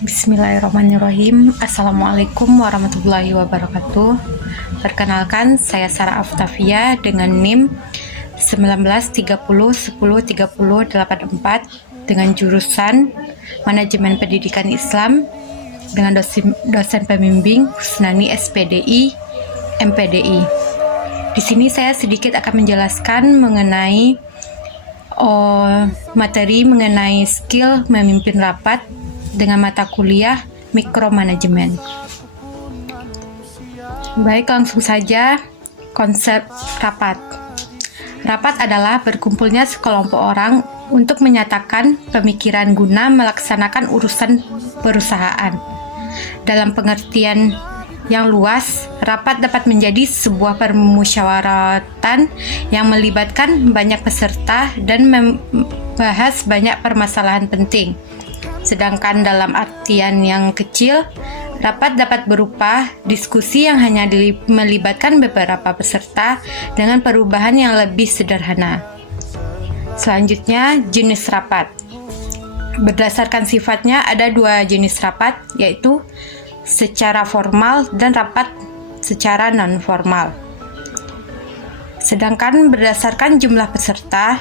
Bismillahirrahmanirrahim. Assalamualaikum warahmatullahi wabarakatuh. Perkenalkan, saya Sarah Aftafia dengan NIM 1930103084 dengan jurusan Manajemen Pendidikan Islam dengan dosen pembimbing Husnani SPDI MPDI. Di sini saya sedikit akan menjelaskan mengenai materi mengenai skill memimpin rapat dengan mata kuliah mikromanajemen. Baik, langsung saja konsep rapat. Rapat adalah berkumpulnya sekelompok orang untuk menyatakan pemikiran guna melaksanakan urusan perusahaan. Dalam pengertian yang luas, rapat dapat menjadi sebuah permusyawaratan yang melibatkan banyak peserta dan membahas banyak permasalahan penting. Sedangkan dalam artian yang kecil, rapat dapat berupa diskusi yang hanya melibatkan beberapa peserta dengan perubahan yang lebih sederhana. Selanjutnya, jenis rapat. Berdasarkan sifatnya ada dua jenis rapat, yaitu secara formal dan rapat secara non-formal. Sedangkan berdasarkan jumlah peserta,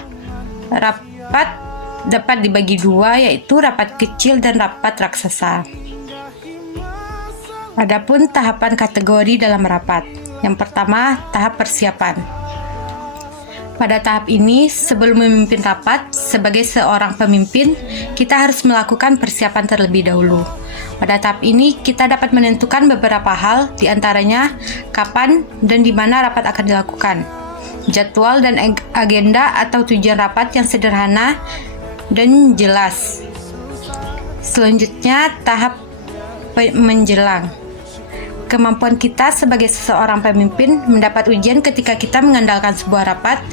rapat dapat dibagi dua, yaitu rapat kecil dan rapat raksasa. Adapun tahapan kategori dalam rapat. Yang pertama, tahap persiapan. Pada tahap ini, sebelum memimpin rapat, sebagai seorang pemimpin, kita harus melakukan persiapan terlebih dahulu. Pada tahap ini, kita dapat menentukan beberapa hal, diantaranya kapan dan di mana rapat akan dilakukan, jadwal dan agenda atau tujuan rapat yang sederhana dan jelas. Selanjutnya, tahap menjelang. Kemampuan kita sebagai seseorang pemimpin mendapat ujian ketika kita mengandalkan sebuah rapat.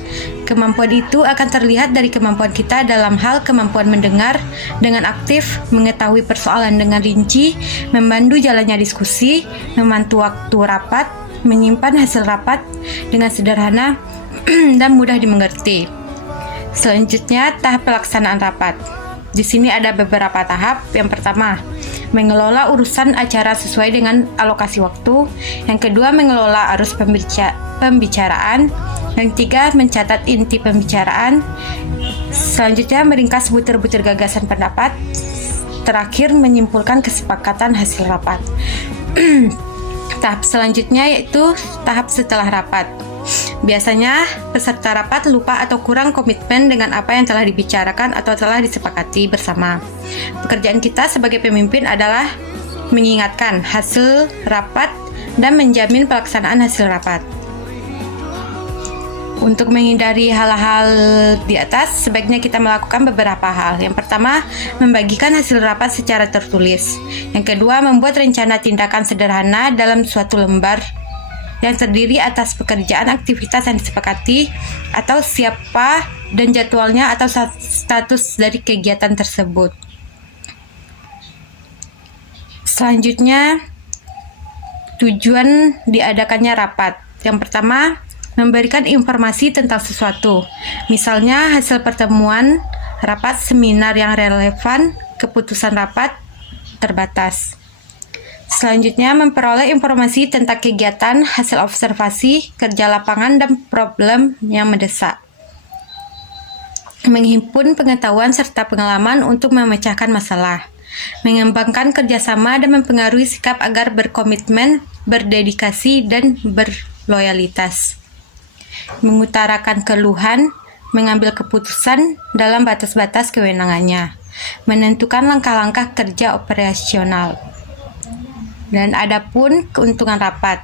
Kemampuan itu akan terlihat dari kemampuan kita dalam hal kemampuan mendengar dengan aktif, mengetahui persoalan dengan rinci, memandu jalannya diskusi, memantu waktu rapat, menyimpan hasil rapat dengan sederhana dan mudah dimengerti. Selanjutnya, tahap pelaksanaan rapat. Di sini ada beberapa tahap. Yang pertama, mengelola urusan acara sesuai dengan alokasi waktu. Yang kedua, mengelola arus pembicaraan. Yang ketiga, mencatat inti pembicaraan. Selanjutnya, meringkas butir-butir gagasan pendapat. Terakhir, menyimpulkan kesepakatan hasil rapat. Tahap selanjutnya yaitu tahap setelah rapat. Biasanya, peserta rapat lupa atau kurang komitmen dengan apa yang telah dibicarakan atau telah disepakati bersama. Pekerjaan kita sebagai pemimpin adalah mengingatkan hasil rapat dan menjamin pelaksanaan hasil rapat. Untuk menghindari hal-hal di atas, sebaiknya kita melakukan beberapa hal. Yang pertama, membagikan hasil rapat secara tertulis. Yang kedua, membuat rencana tindakan sederhana dalam suatu lembar yang terdiri atas pekerjaan aktivitas yang disepakati atau siapa dan jadwalnya atau status dari kegiatan tersebut. Selanjutnya, tujuan diadakannya rapat. Yang pertama, memberikan informasi tentang sesuatu. Misalnya hasil pertemuan, rapat, seminar yang relevan, keputusan rapat terbatas. Selanjutnya, memperoleh informasi tentang kegiatan, hasil observasi, kerja lapangan, dan problem yang mendesak. Menghimpun pengetahuan serta pengalaman untuk memecahkan masalah. Mengembangkan kerjasama dan mempengaruhi sikap agar berkomitmen, berdedikasi, dan berloyalitas. Mengutarakan keluhan, mengambil keputusan dalam batas-batas kewenangannya. Menentukan langkah-langkah kerja operasional. Dan adapun keuntungan rapat.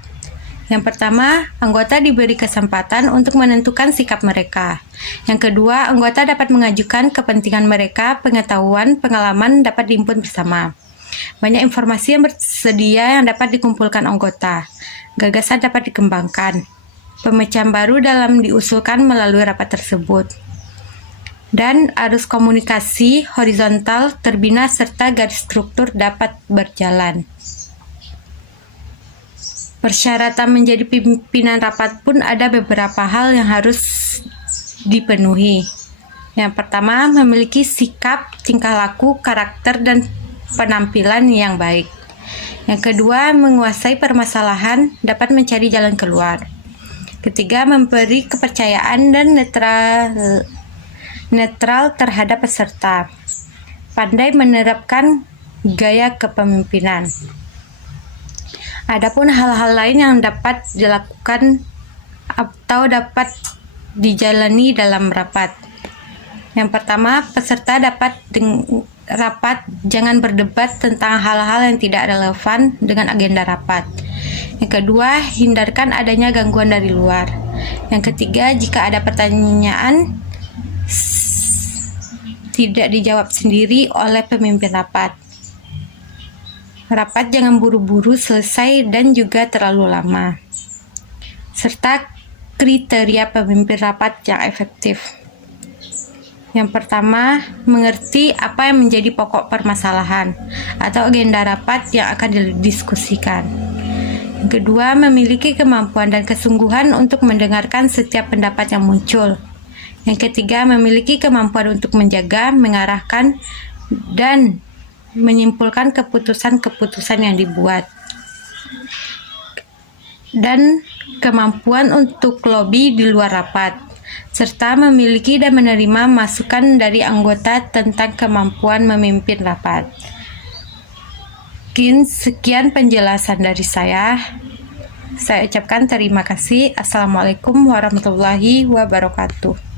Yang pertama, anggota diberi kesempatan untuk menentukan sikap mereka. Yang kedua, anggota dapat mengajukan kepentingan mereka, pengetahuan, pengalaman dapat dihimpun bersama. Banyak informasi yang bersedia yang dapat dikumpulkan anggota. Gagasan dapat dikembangkan. Pemecahan baru dalam diusulkan melalui rapat tersebut. Dan arus komunikasi horizontal terbina serta garis struktur dapat berjalan. Persyaratan menjadi pimpinan rapat pun ada beberapa hal yang harus dipenuhi. Yang pertama, memiliki sikap, tingkah laku, karakter, dan penampilan yang baik. Yang kedua, menguasai permasalahan, dapat mencari jalan keluar. Ketiga, memberi kepercayaan dan netral terhadap peserta. Pandai menerapkan gaya kepemimpinan. Adapun hal-hal lain yang dapat dilakukan atau dapat dijalani dalam rapat. Yang pertama, peserta dapat rapat jangan berdebat tentang hal-hal yang tidak relevan dengan agenda rapat. Yang kedua, hindarkan adanya gangguan dari luar. Yang ketiga, jika ada pertanyaan tidak dijawab sendiri oleh pemimpin rapat. Rapat jangan buru-buru selesai dan juga terlalu lama. Serta kriteria pemimpin rapat yang efektif. Yang pertama, mengerti apa yang menjadi pokok permasalahan atau agenda rapat yang akan didiskusikan. Yang kedua, memiliki kemampuan dan kesungguhan untuk mendengarkan setiap pendapat yang muncul. Yang ketiga, memiliki kemampuan untuk menjaga, mengarahkan, dan menyimpulkan keputusan-keputusan yang dibuat. Dan kemampuan untuk lobby di luar rapat, serta memiliki dan menerima masukan dari anggota tentang kemampuan memimpin rapat. Sekian penjelasan dari saya. Saya ucapkan terima kasih. Assalamualaikum warahmatullahi wabarakatuh.